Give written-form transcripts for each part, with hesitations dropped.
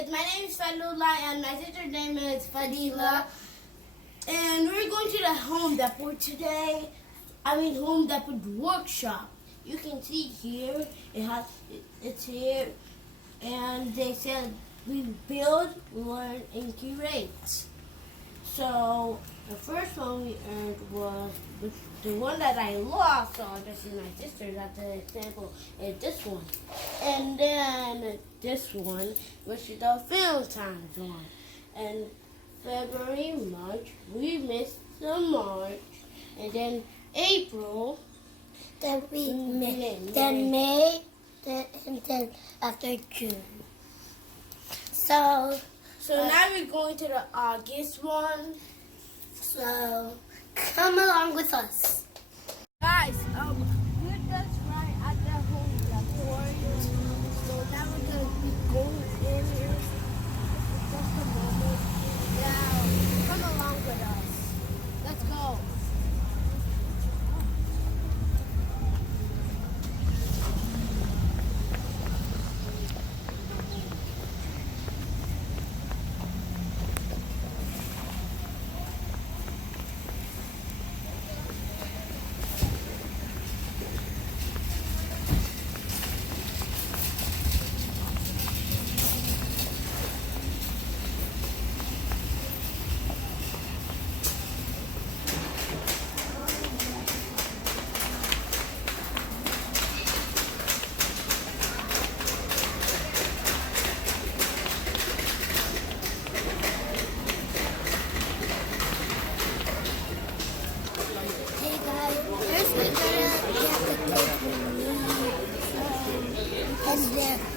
kids. My name is Fadila and my sister's name is Fadila. And we're going to the Home Depot today. Home Depot workshop. You can see here, it's here. And they said we build, learn, and curate. So the first one we earned was the one that I lost. So this is my sister. That's the example. And this one, and then this one, which is the Valentine's one. And February, March, we missed the March, and then April. Then we missed. Then May, and then after June. So now we're going to the August one. So come along with us. Guys, we're just right at the Home Depot. So now we're gonna be going in here. Just a moment. Yeah, come along with us. Let's go.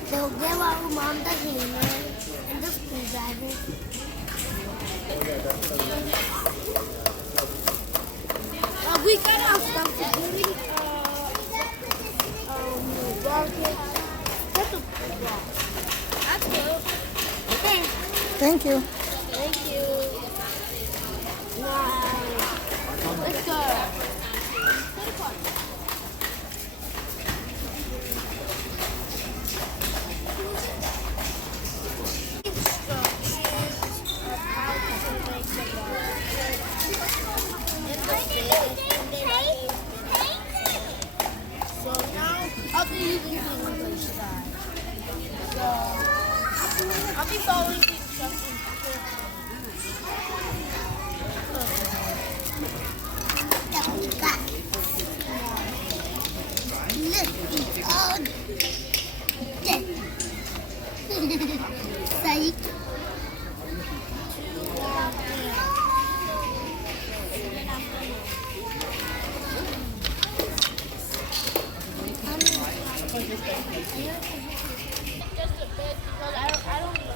They'll give our mom the hammer and the screwdriver. We got our stuff to do. That's good. Okay. Thank you. Thank you. Now, let's go. I'll be using the English side. So, I'll be following the instructions. Psych. Just a bit because I don't know.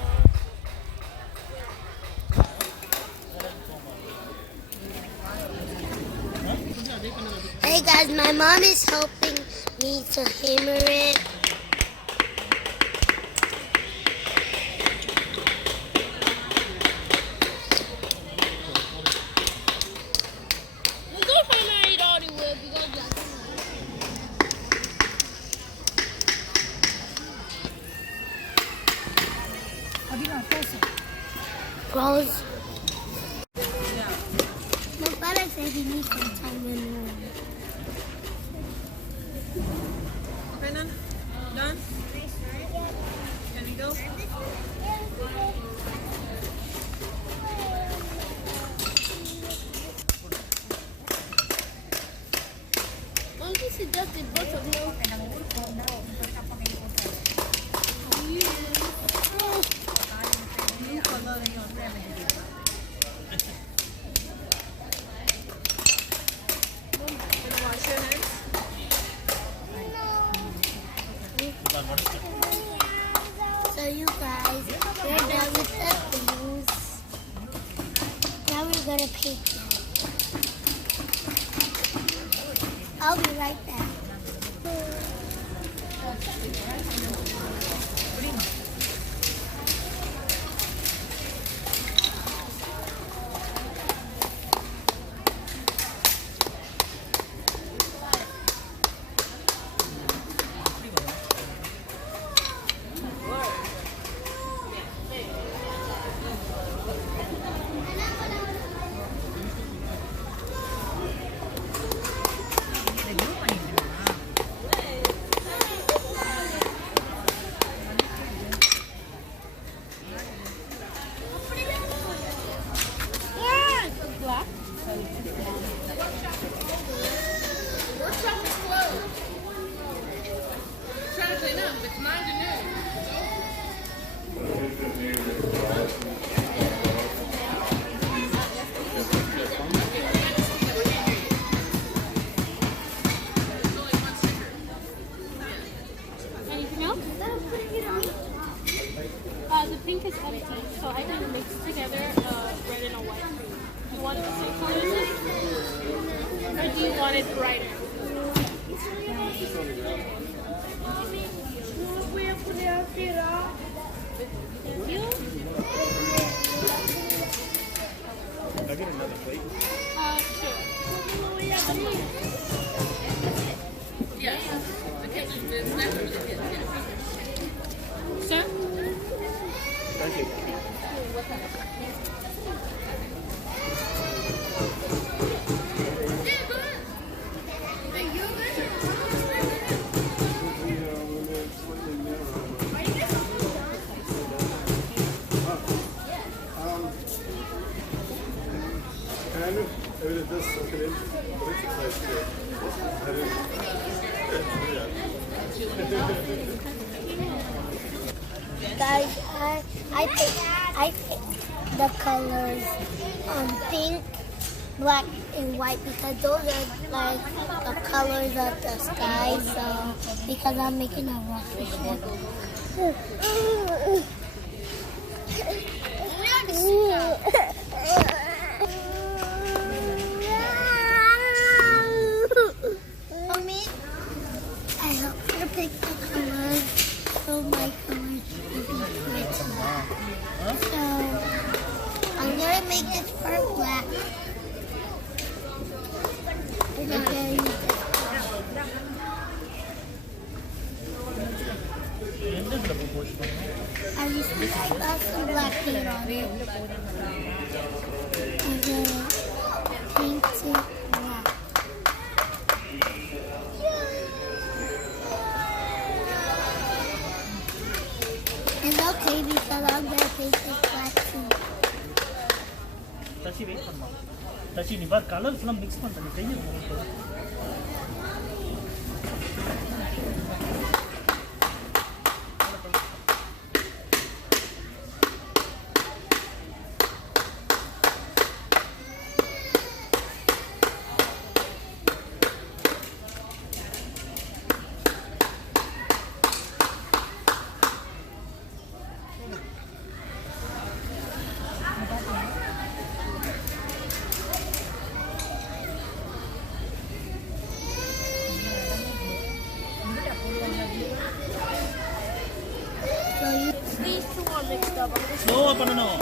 Hey guys, my mom is helping me to hammer it. Close. My father said he needs some time in room. Okay, Nan? Done? Can you go? Mom, this is just the both of you. So you guys, we're done with the things. Now we're gonna paint them. I'll be right back. pink is empty, so I can mix together red and a white. You want it the same color? Or do you want it brighter? You? Can I get another plate? Sure. Yes. The kitchen is next to the kitchen. Sir? Thank you. Kind of. I mean, it does soak it in, but it's nice too. Guys, I picked the colors pink, black, and white because those are like the colors of the sky. So because I'm making a refreshment. I helped her pick the colors so my colors will be pretty. So I'm gonna make this part black. And I'm gonna use this I just got some black paint on it. And then paint it black. It's okay because I'm gonna paint it black too. Tachi wait பண்ணு Tachi நீ பார் colour ஃபுல்லா mix பண்ணு நீ கையில போடு So you These two are mixed up. I'm just ஸ்லோவா பண்ணனும்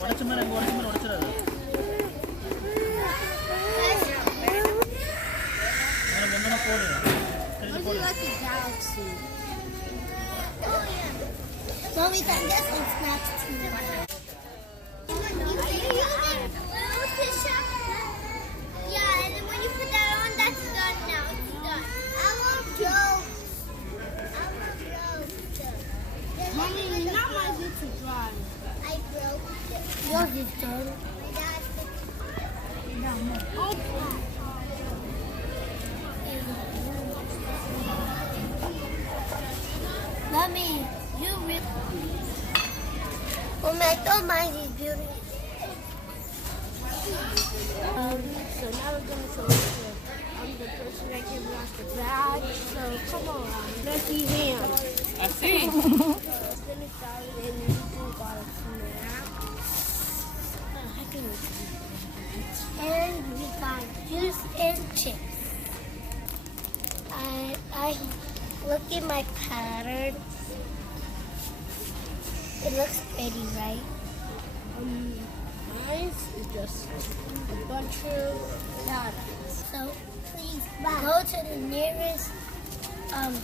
உடைச்ச மாதிரி உடைச்சிராத நான் வெந்தன போடு தெரிஞ்சு போடு like a galaxy. Mommy, I guess it's next to you. Yeah, and then when you put that on, that's done now. It's done. I want Joe. Mommy, you're not my good to drive. I broke it. Yours is done. Mommy, you really... Mommy, I thought mine is beautiful. So now we're gonna show you the person that can wash the bag. So come on, let's see him. I see. Finish out and you do got a snack. I can And we got juice and chips. I look at my pattern. It looks pretty, right? mine is just a bunch of products. So please go to the nearest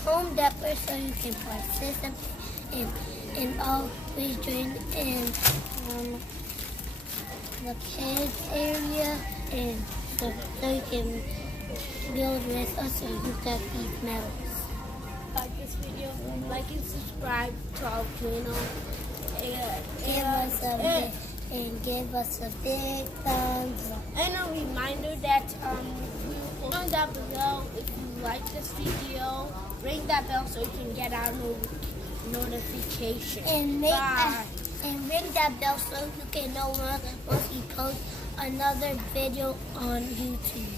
Home Depot so you can participate and always join in the kids area and so you can build with us so you get these medals. Like this video, like and subscribe to our channel. Give us a big thumbs up. And a reminder that down below if you like this video, ring that bell so you can get our notification. And ring that bell so you can know once we post another video on YouTube.